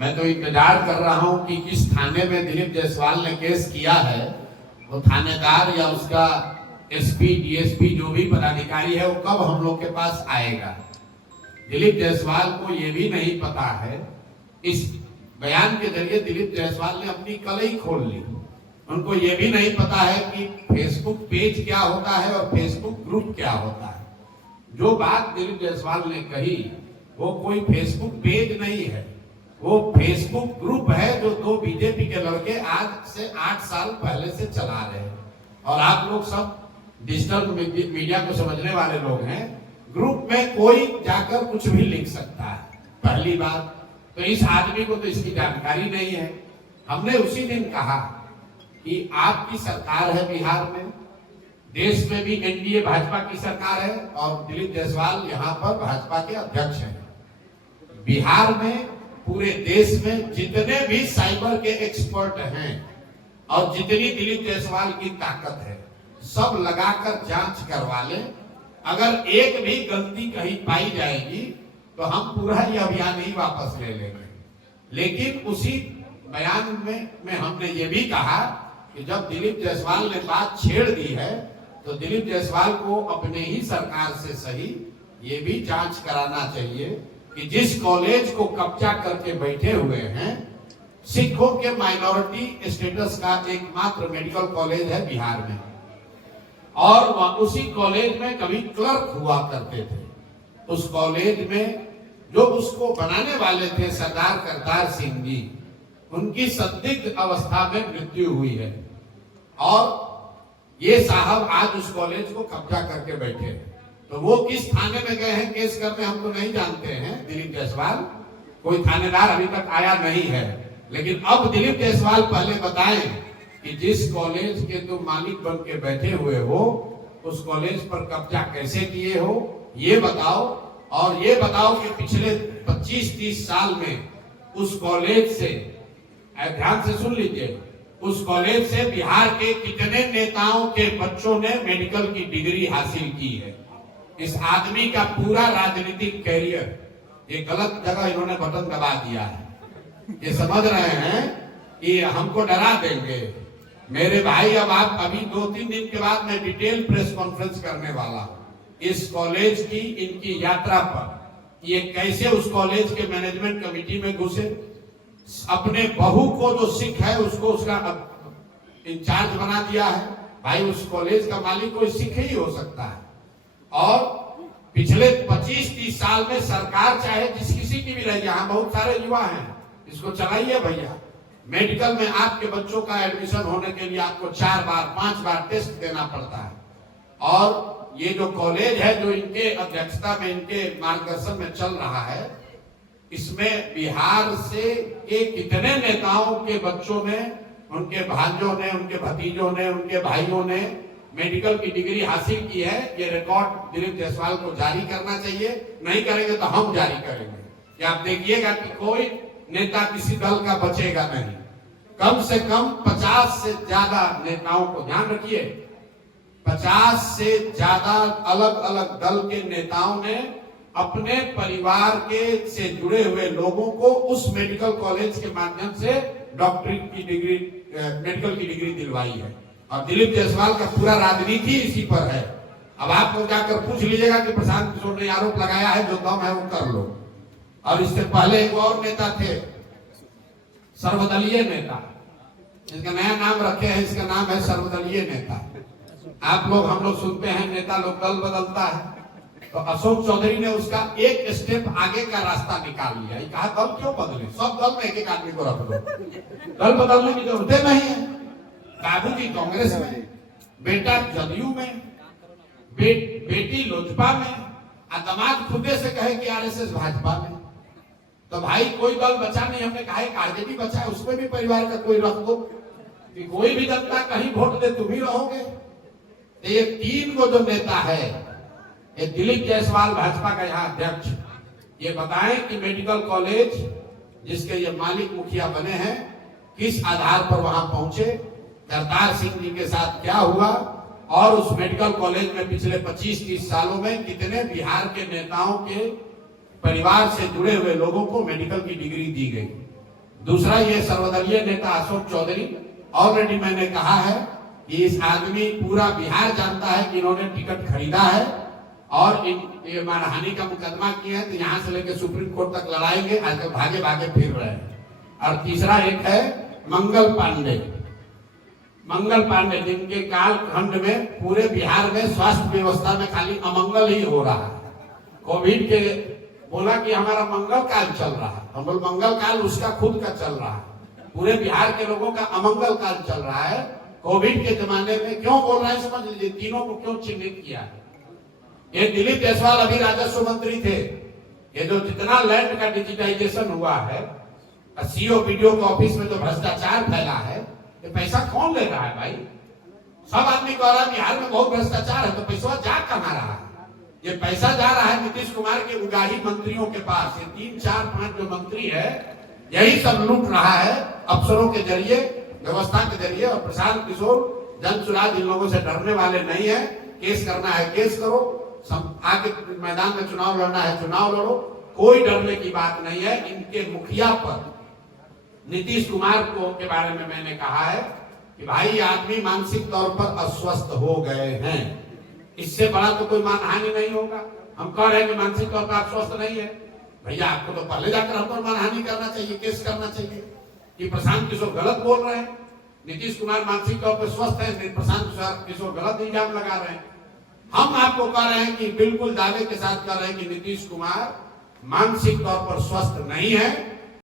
मैं तो इंतजार कर रहा हूं कि किस थाने में दिलीप जायसवाल ने केस किया है, वो थानेदार या उसका एसपी डीएसपी जो भी पदाधिकारी है वो कब हम लोग के पास आएगा। दिलीप जायसवाल को ये भी नहीं पता है, इस बयान के जरिए दिलीप जायसवाल ने अपनी कलई खोल ली। उनको ये भी नहीं पता है कि फेसबुक पेज क्या होता है और फेसबुक ग्रुप क्या होता है। जो बात दिलीप जायसवाल ने कही वो कोई फेसबुक पेज नहीं है, वो फेसबुक ग्रुप है जो दो बीजेपी के लड़के आज से 8 साल पहले से चला रहे हैं। और आप लोग सब डिजिटल मीडिया को समझने वाले लोग हैं, ग्रुप में कोई जाकर कुछ भी लिख सकता है। पहली बात तो इस आदमी को तो इसकी जानकारी नहीं है। हमने उसी दिन कहा कि आपकी सरकार है बिहार में, देश में भी एनडीए भाजपा की सरकार है और दिलीप जायसवाल यहाँ पर भाजपा के अध्यक्ष हैं। बिहार में पूरे देश में जितने भी साइबर के एक्सपर्ट हैं और जितनी दिलीप जायसवाल की ताकत है सब लगाकर जांच करवा लें। अगर एक भी गलती कहीं पाई जाएगी तो हम पूरा ये अभियान ही वापस ले लेंगे। लेकिन उसी बयान में हमने ये भी कहा कि जब दिलीप जायसवाल ने बात छेड़ दी है तो दिलीप जायसवाल को अपने ही सरकार से सही ये भी जांच कराना चाहिए कि जिस कॉलेज को कब्जा करके बैठे हुए हैं, सिखों के माइनॉरिटी स्टेटस का एकमात्र मेडिकल कॉलेज है बिहार में, और उसी कॉलेज में कभी क्लर्क हुआ करते थे। उस कॉलेज में जो उसको बनाने वाले थे सरदार करतार सिंह जी, उनकी संदिग्ध अवस्था में मृत्यु हुई है और ये साहब आज उस कॉलेज को कब्जा करके बैठे हैं। तो वो किस थाने में गए हैं केस करने हम तो नहीं जानते हैं। दिलीप जायसवाल, कोई थानेदार अभी तक आया नहीं है। लेकिन अब दिलीप जायसवाल पहले बताएं कि जिस कॉलेज के तुम मालिक बन के बैठे हुए हो उस कॉलेज पर कब्जा कैसे किए हो ये बताओ, और ये बताओ कि पिछले 25-30 साल में उस कॉलेज से, ध्यान से सुन लीजिए, उस कॉलेज से बिहार के कितने नेताओं के बच्चों ने मेडिकल की डिग्री हासिल की है। इस आदमी का पूरा राजनीतिक कैरियर ये गलत जगह इन्होंने बटन दबा दिया है। ये समझ रहे हैं कि हमको डरा देंगे। मेरे भाई, अब आप अभी 2-3 दिन के बाद मैं डिटेल प्रेस कॉन्फ्रेंस करने वाला हूं इस कॉलेज की, इनकी यात्रा पर, ये कैसे उस कॉलेज के मैनेजमेंट कमेटी में घुसे, अपने बहू को जो सिख है उसको उसका इंचार्ज बना दिया है। भाई उस कॉलेज का मालिक कोई सिख ही हो सकता है। और पिछले 25-30 साल में सरकार चाहे जिस किसी की भी रहे, यहाँ बहुत सारे युवा हैं, इसको चलाइए भैया। मेडिकल में आपके बच्चों का एडमिशन होने के लिए आपको 4 बार 5 बार टेस्ट देना पड़ता है। और ये जो कॉलेज है जो इनके अध्यक्षता में, इनके मार्गदर्शन में चल रहा है, इसमें बिहार से के कितने नेताओं के बच्चों ने, उनके भांजों ने, उनके भतीजों ने, उनके भाइयों ने मेडिकल की डिग्री हासिल की है। ये रिकॉर्ड दिलीप जायसवाल को जारी करना चाहिए। नहीं करेंगे तो हम जारी करेंगे कि आप देखिएगा कि कोई नेता किसी दल का बचेगा नहीं। कम से कम 50 से ज्यादा नेताओं को, ध्यान रखिए, 50 से ज्यादा अलग अलग दल के नेताओं ने अपने परिवार के से जुड़े हुए लोगों को उस मेडिकल कॉलेज के माध्यम से डॉक्टरेट की डिग्री, मेडिकल की डिग्री दिलवाई है। और दिलीप जायसवाल का पूरा राजनीति इसी पर है। अब आप लोग जाकर पूछ लीजिएगा कि प्रशांत किशोर ने आरोप लगाया है, जो दम है वो कर लो। और इससे पहले एक और नेता थे, सर्वदलीय नेता, इसका नया नाम रखे हैं, इसका नाम है सर्वदलीय नेता। आप लोग, हम लोग सुनते हैं नेता लोग दल बदलता है, तो अशोक चौधरी ने उसका एक स्टेप आगे का रास्ता निकाल लिया। कहा दल क्यों बदले, सब दल में एक आदमी को रख दो, दल बदलने की जरूरत नहीं है। बाबूजी कांग्रेस में, बेटा जदयू में, बेटी लोजपा में, दामाद खुदे से कहे कि आरएसएस भाजपा में। तो भाई कोई दल बचा नहीं। हमने कहा एक आरजेडी बचा है, उसमें भी परिवार का कोई रख दो कि कोई भी जनता कहीं वोट दे तुम ही रहोगे। तो ये 3 गो जो नेता है, ये दिलीप जायसवाल भाजपा का यहाँ अध्यक्ष, ये बताएं कि मेडिकल कॉलेज जिसके ये मालिक मुखिया बने हैं किस आधार पर वहां पहुंचे, करतार सिंह जी के साथ क्या हुआ, और उस मेडिकल कॉलेज में पिछले 25-30 सालों में कितने बिहार के नेताओं के परिवार से जुड़े हुए लोगों को मेडिकल की डिग्री दी गई। दूसरा, ये सर्वदलीय नेता अशोक चौधरी, ऑलरेडी मैंने कहा है कि इस आदमी पूरा बिहार जानता है कि इन्होंने टिकट खरीदा है और ये मानहानि का मुकदमा किया है, तो यहाँ से लेकर सुप्रीम कोर्ट तक लड़ाएंगे। आजकल भागे भागे फिर रहे हैं। और तीसरा एक है मंगल पांडे, जिनके कालखंड में पूरे बिहार में स्वास्थ्य व्यवस्था में खाली अमंगल ही हो रहा है। कोविड के बोला कि हमारा मंगल काल चल रहा है, हम बोल मंगल काल उसका खुद का चल रहा है। पूरे बिहार के लोगों का अमंगल काल चल रहा है। कोविड के जमाने में क्यों बोल रहा है समझ लीजिए, तीनों को क्यों चिन्हित किया। ये दिलीप जायसवाल अभी राजस्व मंत्री थे। ये जो जितना लैंड का डिजिटाइजेशन हुआ है, सीओ बीडीओ के ऑफिस में जो भ्रष्टाचार फैला है, ये पैसा कौन ले रहा है भाई? सब आदमी कह रहा है बिहार में बहुत भ्रष्टाचार है, तो पैसा जा कहाँ रहा है? ये पैसा जा रहा है नीतीश कुमार के उगाही मंत्रियों के पास। ये 3, 4, 5 जो मंत्री है, यही सब लूट रहा है अफसरों के जरिए, व्यवस्था के जरिए। और प्रशांत किशोर जनसुराज इन लोगों से डरने वाले नहीं है। केस करना है केस करो, आगे मैदान में चुनाव लड़ना है चुनाव लड़ो, कोई डरने की बात नहीं है। इनके मुखिया पर नीतीश कुमार को के बारे में मैंने कहा है कि भाई आदमी मानसिक तौर पर अस्वस्थ हो गए हैं, इससे बड़ा तो कोई मानहानि नहीं होगा। हम कह रहे हैं कि मानसिक तौर पर आप स्वस्थ नहीं है, भैया आपको तो पहले जाकर हम पर मानहानि करना चाहिए, केस करना चाहिए कि प्रशांत किशोर गलत बोल रहे हैं, नीतीश कुमार मानसिक तौर पर स्वस्थ है, प्रशांत किशोर गलत इल्जाम लगा रहे हैं। हम आपको कह रहे हैं कि बिल्कुल दावे के साथ कह रहे हैं कि नीतीश कुमार मानसिक तौर पर स्वस्थ नहीं है।